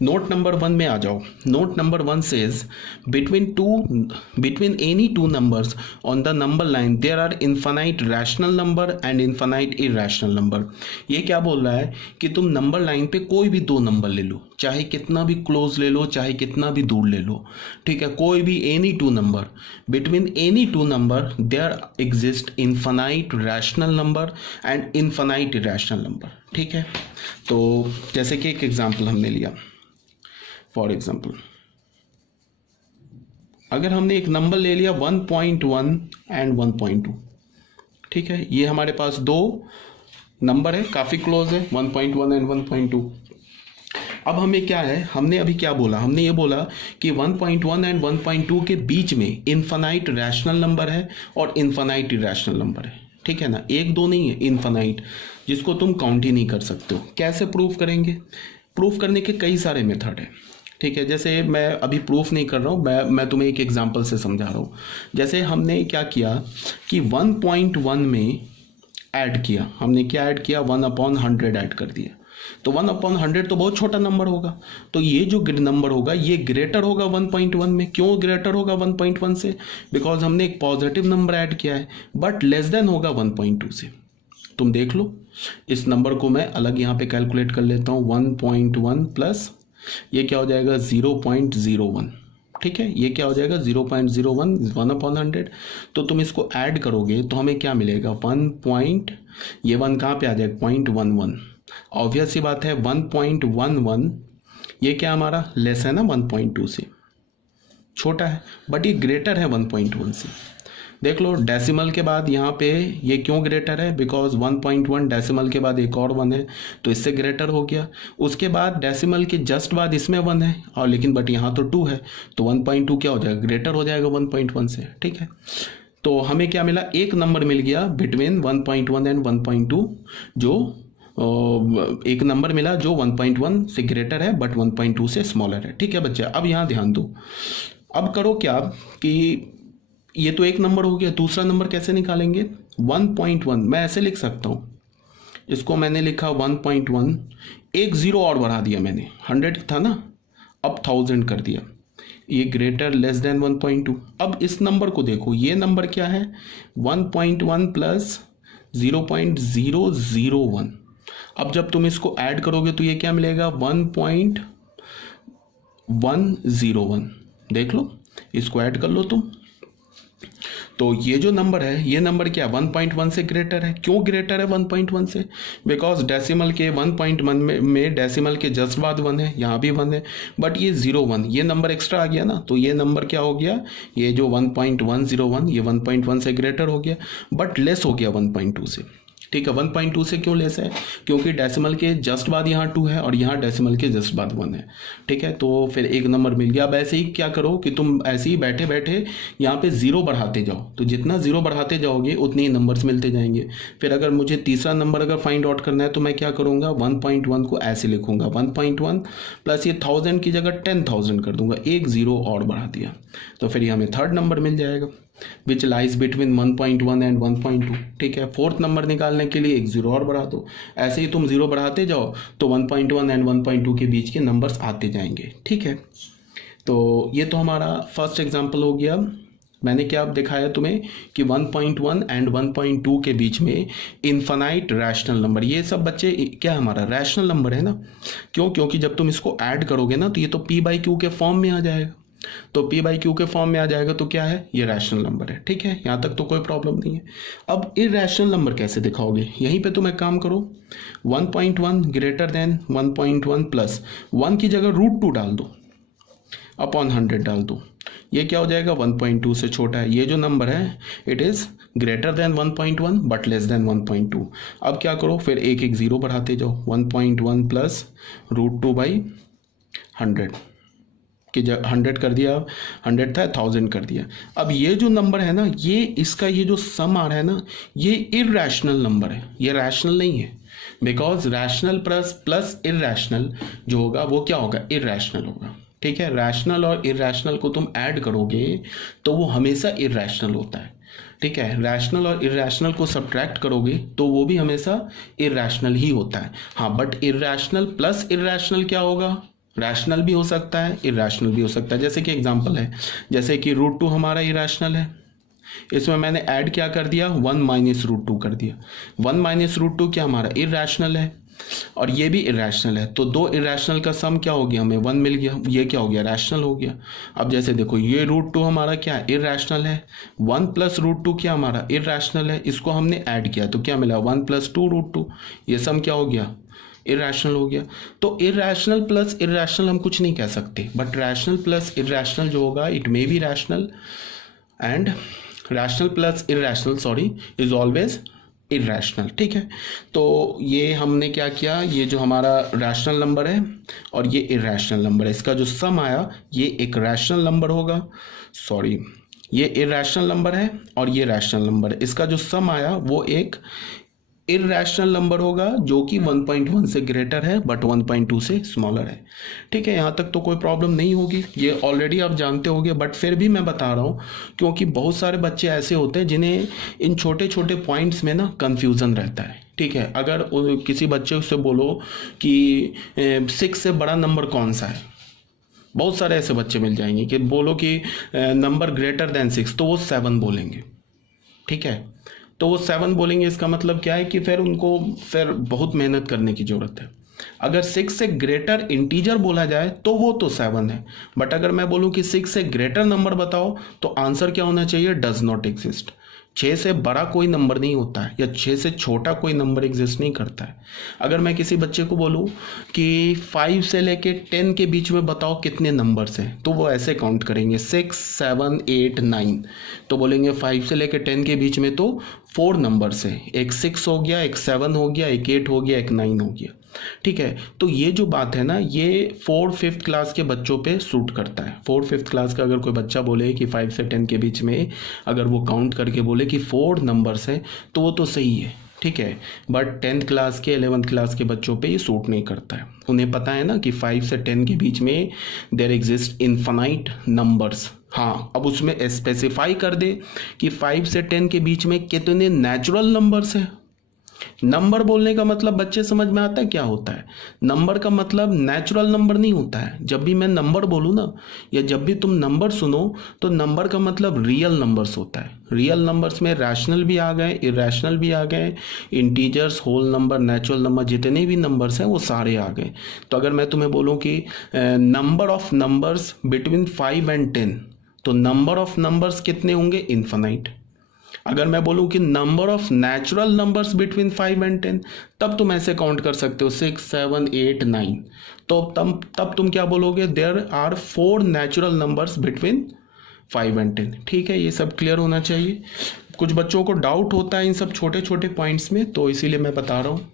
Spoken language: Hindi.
नोट नंबर 1 में आ जाओ। Note number 1 says between any two numbers on the number line there are infinite rational number and infinite irrational number। ये क्या बोल रहा है कि तुम नंबर लाइन पे कोई भी दो नंबर ले लो, चाहे कितना भी क्लोज ले लो, चाहे कितना भी दूर ले लो, ठीक है, कोई भी any two number, between any two number there exist infinite rational number and infinite irrational number. ठीक है, तो जैसे कि एक एग्जांपल हमने लिया, फॉर एग्जांपल अगर हमने एक नंबर ले लिया 1.1 एंड 1.2, ठीक है, ये हमारे पास दो नंबर है, काफ़ी क्लोज है, 1.1 एंड 1.2। अब हमें क्या है, हमने अभी क्या बोला, हमने ये बोला कि 1.1 एंड 1.2 के बीच में इनफाइनाइट रैशनल नंबर है और इनफाइनाइट इरैशनल नंबर है। ठीक है ना, एक दो नहीं है, इनफाइनाइट, जिसको तुम काउंट ही नहीं कर सकते हो। कैसे प्रूफ करेंगे? प्रूफ करने के कई सारे मेथड है। ठीक है, जैसे मैं अभी प्रूफ नहीं कर रहा हूँ, मैं तुम्हें एक एग्जांपल से समझा रहा हूँ। जैसे हमने क्या किया कि 1.1 में ऐड किया, हमने क्या ऐड किया, 1/100 ऐड कर दिया। तो 1/100 तो बहुत छोटा नंबर होगा, तो ये जो नंबर होगा ये ग्रेटर होगा 1.1 में। क्यों ग्रेटर होगा 1.1 से? बिकॉज हमने एक पॉजिटिव नंबर ऐड किया है, बट लेस देन होगा 1.2 से। तुम देख लो, इस नंबर को मैं अलग यहाँ पे कैलकुलेट कर लेता हूँ। 1.1 प्लस ये क्या हो जाएगा, 0.01। ठीक है, ये क्या हो जाएगा, 0.01, 1/100। तो तुम इसको ऐड करोगे तो हमें क्या मिलेगा, ये 1 कहाँ पे आ जाएगा, 0.11। ऑब्वियस सी बात है, 1.11 ये क्या हमारा लेस है ना 1.2 से, छोटा है, बट ये ग्रेटर है 1.1 से। देख लो, डेसिमल के बाद यहाँ पे ये क्यों ग्रेटर है, बिकॉज 1.1 डेसिमल के बाद एक और 1 है, तो इससे ग्रेटर हो गया। उसके बाद डेसिमल के जस्ट बाद इसमें 1 है, और लेकिन बट यहाँ तो 2 है, तो 1.2 क्या हो जाएगा, ग्रेटर हो जाएगा 1.1 से। ठीक है, तो हमें क्या मिला, एक नंबर मिल गया बिटवीन 1.1 एंड 1.2, जो एक नंबर मिला जो 1.1 से ग्रेटर है बट 1.2 से स्मॉलर है। ठीक है बच्चे, अब यहाँ ध्यान दो। अब करो क्या कि ये तो एक नंबर हो गया, दूसरा नंबर कैसे निकालेंगे, 1.1 मैं ऐसे लिख सकता हूँ, इसको मैंने लिखा 1.1, एक जीरो और बढ़ा दिया मैंने, 100 था ना, अब 1000 कर दिया, ये ग्रेटर लेस देन 1.2। अब इस नंबर को देखो, ये नंबर क्या है, 1.1 प्लस 0.001। अब जब तुम इसको ऐड करोगे तो ये क्या मिलेगा, 1.101। देख लो, इसको ऐड कर लो तुम, तो ये जो नंबर है, ये नंबर क्या है, 1.1 से ग्रेटर है। क्यों ग्रेटर है 1.1 से? बिकॉज डेसिमल के 1.1 में डेसिमल के जस्ट बाद 1 है, यहाँ भी 1 है, बट ये 01, ये नंबर एक्स्ट्रा आ गया ना, तो ये नंबर क्या हो गया, ये जो 1.101 ये 1.1 से ग्रेटर हो गया, बट लेस हो गया 1.2 से। ठीक है, 1.2 से क्यों लेस है, क्योंकि डेसिमल के जस्ट बाद यहाँ 2 है और यहाँ डेसिमल के जस्ट बाद 1 है। ठीक है, तो फिर एक नंबर मिल गया। अब ऐसे ही क्या करो कि तुम ऐसे ही बैठे बैठे यहाँ पे जीरो बढ़ाते जाओ, तो जितना जीरो बढ़ाते जाओगे उतने ही नंबर्स मिलते जाएंगे। फिर अगर मुझे तीसरा नंबर अगर फाइंड आउट करना है तो मैं क्या करूँगा, 1.1 को ऐसे लिखूंगा, 1.1 प्लस ये 1000 की जगह 10,000 कर दूंगा, एक जीरो और बढ़ा दिया, तो फिर ये हमें थर्ड नंबर मिल जाएगा, विच लाइज बिटवीन 1.1 एंड 1.2। ठीक है, फोर्थ नंबर निकालने के लिए एक जीरो और बढ़ा दो, ऐसे ही तुम जीरो बढ़ाते जाओ तो 1.1 एंड 1.2 के बीच के नंबर्स आते जाएंगे। ठीक है, तो ये तो हमारा फर्स्ट एग्जांपल हो गया। मैंने क्या दिखाया तुम्हें कि 1.1 एंड 1.2 के बीच में इनफाइनाइट रैशनल नंबर, ये सब बच्चे क्या हमारा रैशनल नंबर है ना। क्यों? क्योंकि जब तुम इसको ऐड करोगे ना तो ये तो p/q के फॉर्म में आ जाएगा, तो p/q के फॉर्म में आ जाएगा, तो क्या है, ये रैशनल नंबर है। ठीक है, यहाँ तक तो कोई प्रॉब्लम नहीं है। अब इरैशनल नंबर कैसे दिखाओगे, यहीं पे तुम एक काम करो, 1.1 ग्रेटर देन 1.1 प्लस 1 की जगह √2 डाल दो, अपॉन 100 डाल दो, ये क्या हो जाएगा, 1.2 से छोटा है। ये जो नंबर है it is greater than 1.1 but less than 1.2। अब क्या करो, फिर एक एक जीरो बढ़ाते जाओ, 1.1 प्लस √2/100 कि 100 कर दिया, 100 था 1000 कर दिया। अब ये जो नंबर है ना, ये इसका ये जो सम आ रहा है ना, ये इरैशनल नंबर है, ये रैशनल नहीं है, बिकॉज रैशनल प्लस इरैशनल जो होगा वो क्या होगा, इरैशनल होगा। ठीक है, रैशनल और इरैशनल को तुम ऐड करोगे तो वो हमेशा इरैशनल होता है। ठीक है, रैशनल और इरैशनल को सब्ट्रैक्ट करोगे तो वो भी हमेशा इरैशनल ही होता है। हाँ, बट इरैशनल प्लस इरैशनल क्या होगा, रैशनल भी हो सकता है, इरैशनल भी हो सकता है। जैसे कि एग्जांपल है, जैसे कि √2 हमारा इरैशनल है, इसमें मैंने ऐड क्या कर दिया, 1 माइनस √2 कर दिया। 1 माइनस √2 क्या हमारा इरैशनल है, और ये भी इरैशनल है, तो दो इरैशनल का सम क्या हो गया, हमें 1 मिल गया, ये क्या हो गया, रैशनल हो गया। अब जैसे देखो ये √2 हमारा क्या है, इरैशनल है, 1 प्लस √2 क्या हमारा इरैशनल है, इसको हमने ऐड किया तो क्या मिला, 1 प्लस 2 √2, ये सम क्या हो गया, इरैशनल हो गया। तो इरैशनल प्लस इरैशनल हम कुछ नहीं कह सकते, बट रैशनल प्लस इरैशनल जो होगा it may be rational, and rational plus irrational sorry is always irrational. ठीक है, तो ये हमने क्या किया, ये जो हमारा रैशनल नंबर है और ये इरैशनल नंबर है, इसका जो सम आया ये एक रैशनल नंबर होगा, सॉरी ये इरैशनल नंबर है और ये रैशनल नंबर है, इसका जो सम आया वो एक इरैशनल नंबर होगा जो कि 1.1 से ग्रेटर है बट 1.2 से स्मॉलर है। ठीक है, यहाँ तक तो कोई प्रॉब्लम नहीं होगी, ये ऑलरेडी आप जानते होंगे, बट फिर भी मैं बता रहा हूँ क्योंकि बहुत सारे बच्चे ऐसे होते हैं जिन्हें इन छोटे छोटे पॉइंट्स में ना कन्फ्यूज़न रहता है। ठीक है, अगर किसी बच्चे से बोलो कि 6 से बड़ा नंबर कौन सा है, बहुत सारे ऐसे बच्चे मिल जाएंगे कि बोलो कि नंबर ग्रेटर देन 6, तो वो 7 बोलेंगे। ठीक है, तो वो 7 बोलेंगे, इसका मतलब क्या है कि फिर उनको फिर बहुत मेहनत करने की ज़रूरत है। अगर 6 से ग्रेटर इंटीजर बोला जाए तो वो तो 7 है, बट अगर मैं बोलूँ कि 6 से ग्रेटर नंबर बताओ तो आंसर क्या होना चाहिए, डज नॉट एग्जिस्ट। 6 से बड़ा कोई नंबर नहीं होता है या 6 से छोटा कोई नंबर एग्जिस्ट नहीं करता है। अगर मैं किसी बच्चे को बोलूँ कि 5 से लेके 10 के बीच में बताओ कितने नंबर्स हैं, तो वो ऐसे काउंट करेंगे 6, 7, 8, 9, तो बोलेंगे 5 से लेके 10 के बीच में तो 4 नंबर्स है, एक 6 हो गया, एक 7 हो गया, एक 8 हो गया, एक 9 हो गया। ठीक है, तो ये जो बात है ना ये 4th-5th क्लास के बच्चों पे सूट करता है। 4th-5th क्लास का अगर कोई बच्चा बोले कि 5 से 10 के बीच में अगर वो काउंट करके बोले कि 4 नंबर्स हैं तो वो तो सही है। ठीक है, बट 10th क्लास के 11th क्लास के बच्चों पे ये सूट नहीं करता है। उन्हें पता है ना कि 5 से 10 के बीच में देयर एग्जिस्ट इन्फिनाइट नंबर्स। हाँ, अब उसमें स्पेसिफाई कर दे कि 5 से 10 के बीच में कितने नेचुरल नंबर्स हैं। नंबर बोलने का मतलब बच्चे समझ में आता है क्या होता है, नंबर का मतलब नेचुरल नंबर नहीं होता है। जब भी मैं नंबर बोलूँ ना या जब भी तुम नंबर सुनो तो नंबर का मतलब रियल नंबर्स होता है। रियल नंबर्स में रैशनल भी आ गए, इरैशनल भी आ गए, integers, whole number, natural number, जितने भी नंबर्स हैं वो सारे आ गए। तो अगर मैं तुम्हें बोलूँ कि number of numbers between 5 and 10, तो नंबर ऑफ नंबर्स कितने होंगे, इन्फिनाइट। अगर मैं बोलूं कि number of natural numbers between 5 and 10, तब तुम ऐसे काउंट कर सकते हो 6, 7, 8, 9, तो तब तुम क्या बोलोगे, there are 4 natural numbers between 5 and 10। ठीक है, ये सब क्लियर होना चाहिए। कुछ बच्चों को डाउट होता है इन सब छोटे छोटे पॉइंट्स में, तो इसीलिए मैं बता रहा हूँ।